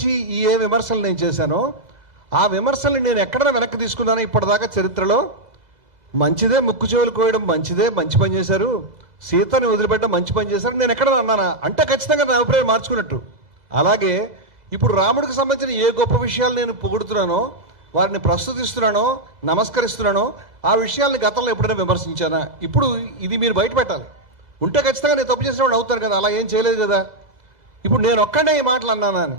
నుంచి ఏ విమర్శలు నేను చేశానో ఆ విమర్శల్ని నేను ఎక్కడైనా వెనక్కి తీసుకున్నానో ఇప్పటిదాకా చరిత్రలో? మంచిదే, ముక్కు చెవులు కోయడం మంచిదే, మంచి పని చేశారు, సీతని వదిలిపెట్టడం మంచి పని చేశారు నేను ఎక్కడ అన్నానా అంటే ఖచ్చితంగా నా అభిప్రాయం మార్చుకున్నట్టు. అలాగే ఇప్పుడు రాముడికి సంబంధించిన ఏ గొప్ప విషయాలు నేను పొగుడుతున్నానో, వారిని ప్రస్తుతిస్తున్నానో, నమస్కరిస్తున్నానో ఆ విషయాల్ని గతంలో ఎప్పుడైనా విమర్శించానా? ఇప్పుడు ఇది మీరు బయట పెట్టాలి. ఉంటే ఖచ్చితంగా నేను తప్పు చేసిన వాడు అవుతాను కదా, అలా ఏం చేయలేదు కదా. ఇప్పుడు నేను ఒక్కడే ఈ మాటలు అన్నానా అని?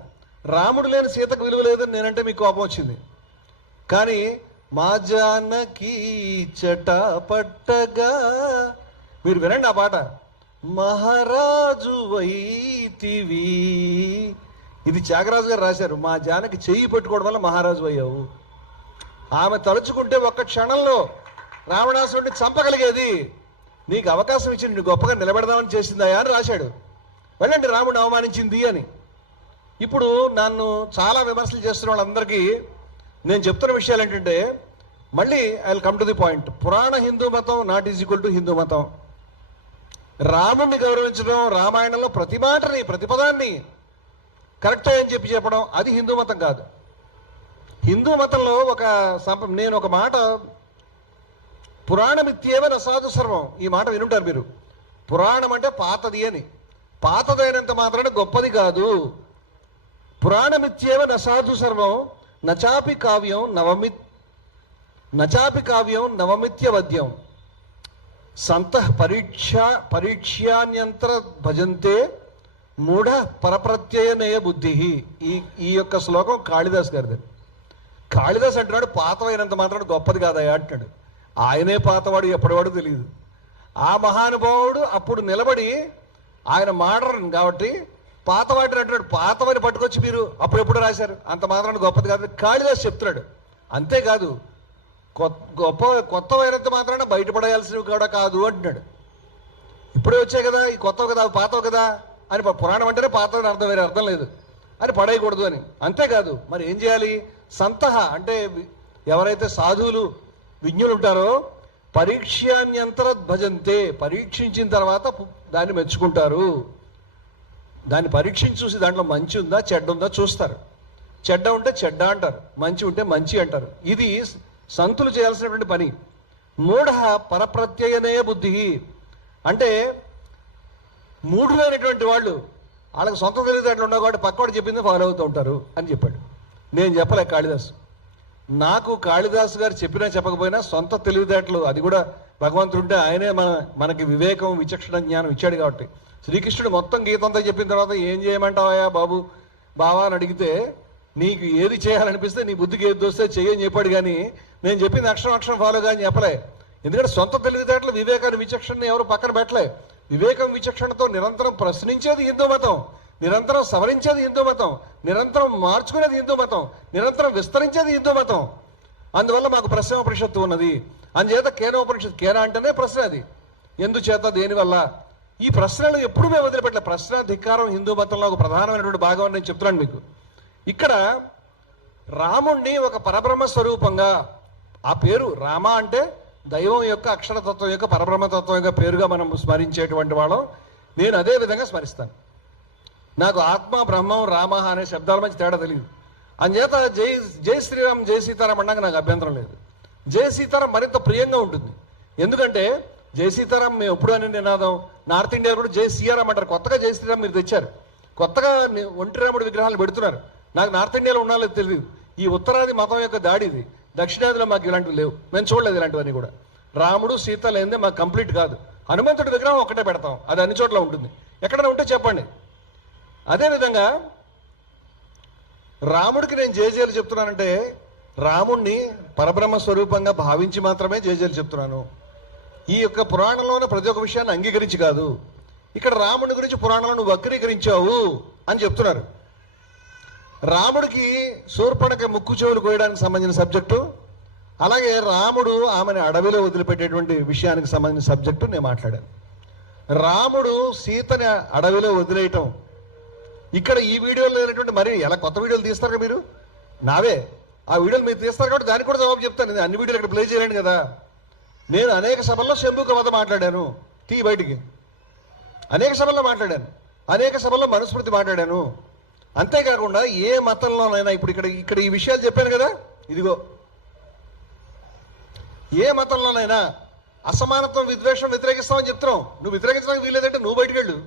రాముడు లేని సీతకు విలువ లేదని నేనంటే మీకు కోపం వచ్చింది. కానీ మా జానకి చట పట్టగా, మీరు వినండి ఆ పాట. మహారాజు వైతివి, ఇది త్యాగరాజు గారు రాశారు. మా జానకి చెయ్యి పెట్టుకోవడం వల్ల మహారాజు అయ్యావు. ఆమె తలుచుకుంటే ఒక్క క్షణంలో రావణాసురుడిని చంపగలిగేది. నీకు అవకాశం ఇచ్చి నిన్ను గొప్పగా నిలబెడదామని చేసిందయా అని రాశాడు. వెళ్ళండి రాముడిని అవమానించింది అని. ఇప్పుడు నన్ను చాలా విమర్శలు చేస్తున్న వాళ్ళందరికీ నేను చెప్తున్న విషయాలు ఏంటంటే, మళ్ళీ I will come to the point. పురాణ హిందూ మతం not is equal to Hindu మతం. రాముడిని గౌరవించడం, రామాయణంలో ప్రతి మాటని ప్రతి పదాన్ని కరెక్టే అని చెప్పడం అది హిందూ మతం కాదు. హిందూ మతంలో నేను ఒక మాట, పురాణమిత్యేవ నసాధు సర్వం, ఈ మాట వినుంటారు మీరు. పురాణం అంటే పాతది అని, పాతదైనంత మాత్రాన గొప్పది కాదు. పురాణమిత్యేవ నసాధు సర్వం నచాపి కావ్యం నవమిత్యవద్యం సంతః పరీక్ష్యాన్యంతర భజంతే మూఢ పరప్రత్యయనయ బుద్ధి. ఈ యొక్క శ్లోకం కాళిదాస్ గారిది. కాళిదాస్ అంటున్నాడు పాతవైనంత మాత్రం గొప్పది కాదయా అంటున్నాడు. ఆయనే పాతవాడు, ఎప్పటివాడు తెలియదు. ఆ మహానుభావుడు అప్పుడు నిలబడి, ఆయన మోడర్న్ కాబట్టి పాతవాడిని అంటున్నాడు. పాతవని పట్టుకొచ్చి మీరు అప్పుడెప్పుడు రాశారు, అంత మాత్రాన్ని గొప్పది కాదు కాళిదాస్ చెప్తున్నాడు. అంతేకాదు కొత్తవైనంత మాత్రాన బయటపడేయాల్సినవి కూడా కాదు అంటున్నాడు. ఇప్పుడే వచ్చాయి కదా, ఈ కొత్తవి కదా, పాతవి కదా అని. పురాణం అంటేనే పాతవని అర్థం, వేరే అర్థం లేదు అని పడేయకూడదు అని. అంతేకాదు మరి ఏం చేయాలి? సంతః అంటే ఎవరైతే సాధువులు విజ్ఞులు ఉంటారో పరీక్ష్యాన్యంతర భజంతే, పరీక్షించిన తర్వాత దాన్ని మెచ్చుకుంటారు. దాన్ని పరీక్షించి చూసి దాంట్లో మంచి ఉందా చెడ్డ ఉందా చూస్తారు. చెడ్డ ఉంటే చెడ్డ అంటారు, మంచి ఉంటే మంచి అంటారు. ఇది సంతులు చేయాల్సినటువంటి పని. మూఢ పరప్రత్యయనే బుద్ధి అంటే మూఢులైనటువంటి వాళ్ళు, వాళ్ళకి సొంత తెలివితేటలు ఉండవు కాబట్టి పక్కవాడు చెప్పింది ఫాలో అవుతూ ఉంటారు అని చెప్పాడు. నేను చెప్పలే కాళిదాసు. నాకు కాళిదాసు గారు చెప్పినా చెప్పకపోయినా సొంత తెలివితేటలు, అది కూడా భగవంతుడుంటే ఆయనే మనకి వివేకం విచక్షణ జ్ఞానం ఇచ్చాడు కాబట్టి. శ్రీకృష్ణుడు మొత్తం గీతంతా చెప్పిన తర్వాత ఏం చేయమంటావా బావా అని అడిగితే, నీకు ఏది చేయాలనిపిస్తే నీ బుద్ధికి ఏది దోస్తే చెయ్యని చెప్పాడు. కానీ నేను చెప్పింది అక్షరం ఫాలో కానీ చెప్పలే. ఎందుకంటే సొంత తెలివితేటలు వివేకాన్ని విచక్షణని ఎవరు పక్కన పెట్టలే. వివేకం విచక్షణతో నిరంతరం ప్రశ్నించేది హిందూ మతం, నిరంతరం సవరించేది హిందూ మతం, నిరంతరం మార్చుకునేది హిందూ మతం, నిరంతరం విస్తరించేది హిందూ మతం. అందువల్ల మాకు ప్రశ్నోపనిషత్తు ఉన్నది. అందుచేత కేనోపనిషత్తు, కేన అంటేనే ప్రశ్న. అది ఎందుచేత, దేనివల్ల, ఈ ప్రశ్నలు ఎప్పుడు మేము వదిలిపెట్టలే. ప్రశ్న ధిక్కారం హిందూ మతంలో ఒక ప్రధానమైనటువంటి భాగం అని నేను చెప్తున్నాను మీకు. ఇక్కడ రాముణ్ణి ఒక పరబ్రహ్మ స్వరూపంగా, ఆ పేరు రామ అంటే దైవం యొక్క అక్షరతత్వం యొక్క పరబ్రహ్మతత్వం యొక్క పేరుగా మనం స్మరించేటువంటి వాళ్ళం. నేను అదే విధంగా స్మరిస్తాను. నాకు ఆత్మ బ్రహ్మం రామ అనే శబ్దాల మధ్య తేడా తెలియదు. అందుచేత జై శ్రీరామ్ జై సీతారాం అన్నాక నాకు అభ్యంతరం లేదు. జై సీతారాం మరింత ప్రియంగా ఉంటుంది. ఎందుకంటే జై సీతారాం మేము ఎప్పుడు అని నినాదం. నార్త్ ఇండియా కూడా జై సీఆరాం అంటారు. కొత్తగా జై శ్రీరామ్ మీరు తెచ్చారు, కొత్తగా ఒంటిరాముడి విగ్రహాలు పెడుతున్నారు. నాకు నార్త్ ఇండియాలో ఉండాలో తెలియదు. ఈ ఉత్తరాది మతం యొక్క దాడిది. దక్షిణాదిలో మాకు ఇలాంటివి లేవు, మేము చూడలేదు ఇలాంటివన్నీ కూడా. రాముడు సీత లేనిదే మాకు కంప్లీట్ కాదు. హనుమంతుడి విగ్రహం ఒకటే పెడతాం, అది అన్ని చోట్ల ఉంటుంది. ఎక్కడైనా ఉంటే చెప్పండి. అదేవిధంగా రాముడికి నేను జయజయలు చెప్తున్నానంటే రాముణ్ణి పరబ్రహ్మ స్వరూపంగా భావించి మాత్రమే జయజయలు చెప్తున్నాను. ఈ యొక్క పురాణంలోనే ప్రతి ఒక్క విషయాన్ని అంగీకరించి కాదు. ఇక్కడ రాముడి గురించి పురాణంలో నువ్వు వక్రీకరించావు అని చెప్తున్నారు. రాముడికి శూర్పణఖ ముక్కు చెవులు కోయడానికి సంబంధించిన సబ్జెక్టు, అలాగే రాముడు ఆమెను అడవిలో వదిలిపెట్టేటువంటి విషయానికి సంబంధించిన సబ్జెక్టు నేను మాట్లాడాను. రాముడు సీతని అడవిలో వదిలేయటం, ఇక్కడ ఈ వీడియోలో లేనటువంటి మరి ఎలా కొత్త వీడియోలు తీస్తారు కదా మీరు, నావే ఆ వీడియోలు మీరు తీస్తారు కాబట్టి దానికి కూడా జవాబు చెప్తాను. నేను అన్ని వీడియోలు ఇక్కడ ప్లే చేయలేను కదా. నేను అనేక సభల్లో శంభుక వధ మాట్లాడాను, బయటికి అనేక సభల్లో మాట్లాడాను, అనేక సభల్లో మనుస్మృతి మాట్లాడాను, అంతేకాకుండా ఏ మతంలోనైనా ఇప్పుడు ఇక్కడ ఈ విషయాలు చెప్పాను కదా, ఇదిగో ఏ మతంలోనైనా అసమానత్వం విద్వేషం వ్యతిరేకిస్తామని చెప్తున్నాం. నువ్వు వ్యతిరేకించడానికి వీల్లేదంటే నువ్వు బయటకు వెళ్ళు.